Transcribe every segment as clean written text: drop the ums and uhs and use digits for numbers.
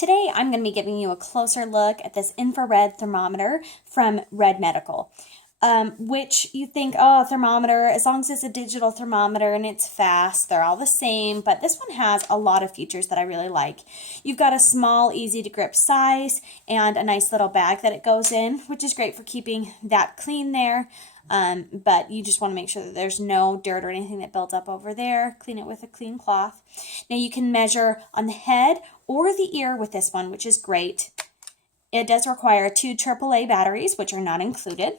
Today I'm going to be giving you a closer look at this infrared thermometer from Red Medical, which you think, oh, thermometer, as long as it's a digital thermometer and it's fast, they're all the same, but this one has a lot of features that I really like. You've got a small, easy to grip size and a nice little bag that it goes in, which is great for keeping that clean there. But you just want to make sure that there's no dirt or anything that builds up over there. Clean it with a clean cloth. Now you can measure on the head or the ear with this one, which is great. It does require 2 AAA batteries, which are not included.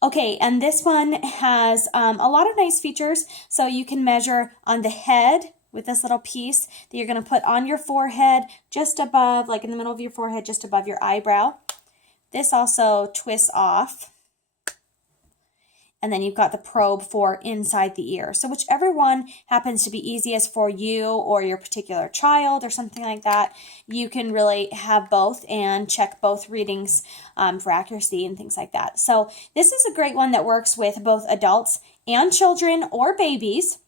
Okay, and this one has a lot of nice features. So you can measure on the head with this little piece that you're going to put on your forehead, just above, like in the middle of your forehead, just above your eyebrow. This also twists off. And then you've got the probe for inside the ear. So whichever one happens to be easiest for you or your particular child or something like that, you can really have both and check both readings for accuracy and things like that. So this is a great one that works with both adults and children or babies.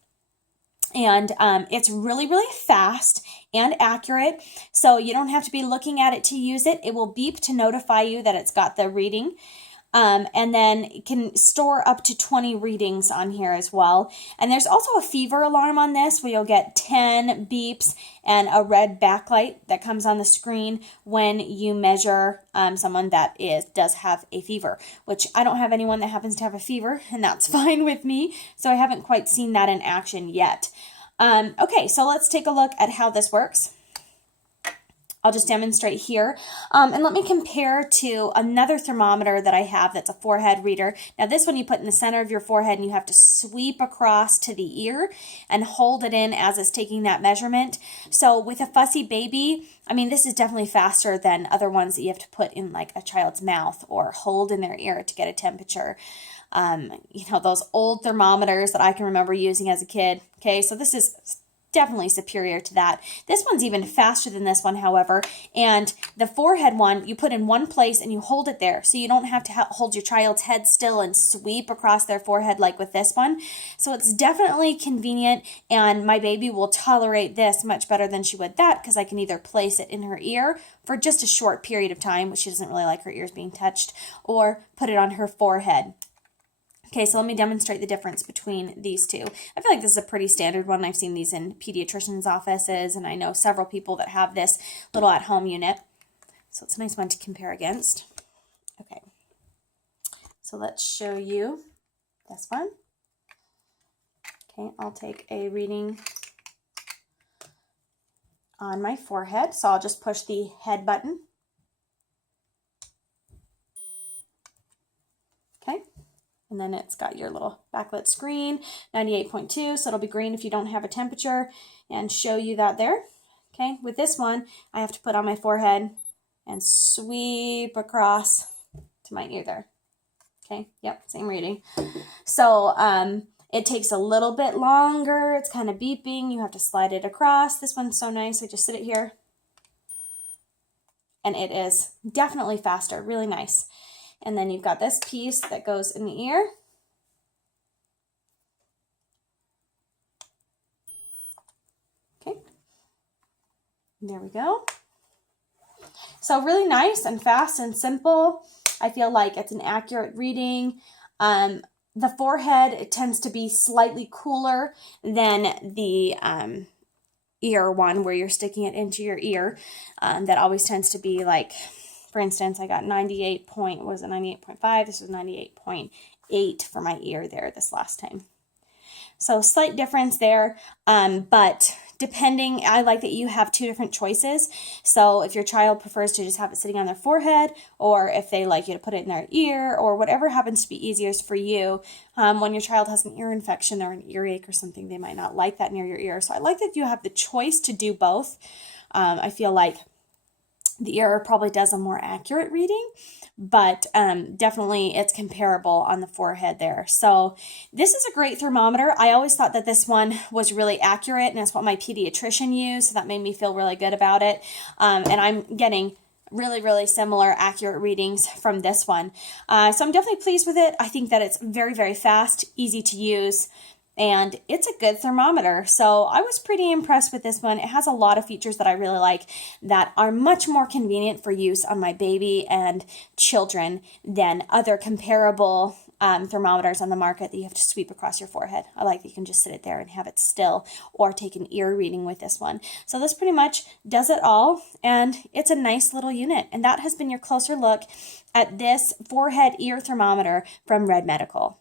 And it's really, really fast and accurate. So you don't have to be looking at it to use it. It will beep to notify you that it's got the reading. And then it can store up to 20 readings on here as well. And there's also a fever alarm on this where you'll get 10 beeps and a red backlight that comes on the screen when you measure someone that does have a fever, which I don't have anyone that happens to have a fever, and that's fine with me. So I haven't quite seen that in action yet. Okay, so let's take a look at how this works. I'll just demonstrate here. And let me compare to another thermometer that I have that's a forehead reader. Now this one you put in the center of your forehead and you have to sweep across to the ear and hold it in as it's taking that measurement. So with a fussy baby, I mean, this is definitely faster than other ones that you have to put in like a child's mouth or hold in their ear to get a temperature. You know, those old thermometers that I can remember using as a kid. Okay, so this is definitely superior to that. This one's even faster than this one, however, and the forehead one you put in one place and you hold it there, so you don't have to hold your child's head still and sweep across their forehead like with this one. So it's definitely convenient, and my baby will tolerate this much better than she would that, because I can either place it in her ear for just a short period of time, which she doesn't really like her ears being touched, or put it on her forehead. Okay, so let me demonstrate the difference between these two. I feel like this is a pretty standard one. I've seen these in pediatricians' offices, and I know several people that have this little at-home unit. So it's a nice one to compare against. Okay, so let's show you this one. Okay, I'll take a reading on my forehead. So I'll just push the head button. Okay. And then it's got your little backlit screen, 98.2, so it'll be green if you don't have a temperature, and show you that there. Okay, with this one, I have to put on my forehead and sweep across to my ear there. Okay, yep, same reading. So it takes a little bit longer. It's kind of beeping. You have to slide it across. This one's so nice. I just sit it here. And it is definitely faster, really nice. And then you've got this piece that goes in the ear. Okay, there we go. So really nice and fast and simple. I feel like it's an accurate reading. The forehead, it tends to be slightly cooler than the ear one where you're sticking it into your ear. That always tends to be like, for instance, I got 98.5. This was 98.8 for my ear there this last time. So slight difference there, but depending, I like that you have 2 different choices. So if your child prefers to just have it sitting on their forehead, or if they like you to put it in their ear, or whatever happens to be easiest for you. When your child has an ear infection or an earache or something, they might not like that near your ear. So I like that you have the choice to do both. I feel like the ear probably does a more accurate reading, but definitely it's comparable on the forehead there. So this is a great thermometer. I always thought that this one was really accurate, and that's what my pediatrician used, so that made me feel really good about it. And I'm getting really, really similar accurate readings from this one. So I'm definitely pleased with it. I think that it's very, very fast, easy to use, and it's a good thermometer. So I was pretty impressed with this one. It has a lot of features that I really like that are much more convenient for use on my baby and children than other comparable thermometers on the market that you have to sweep across your forehead. I like that you can just sit it there and have it still, or take an ear reading with this one. So this pretty much does it all, and it's a nice little unit. And that has been your closer look at this forehead ear thermometer from Red Medical.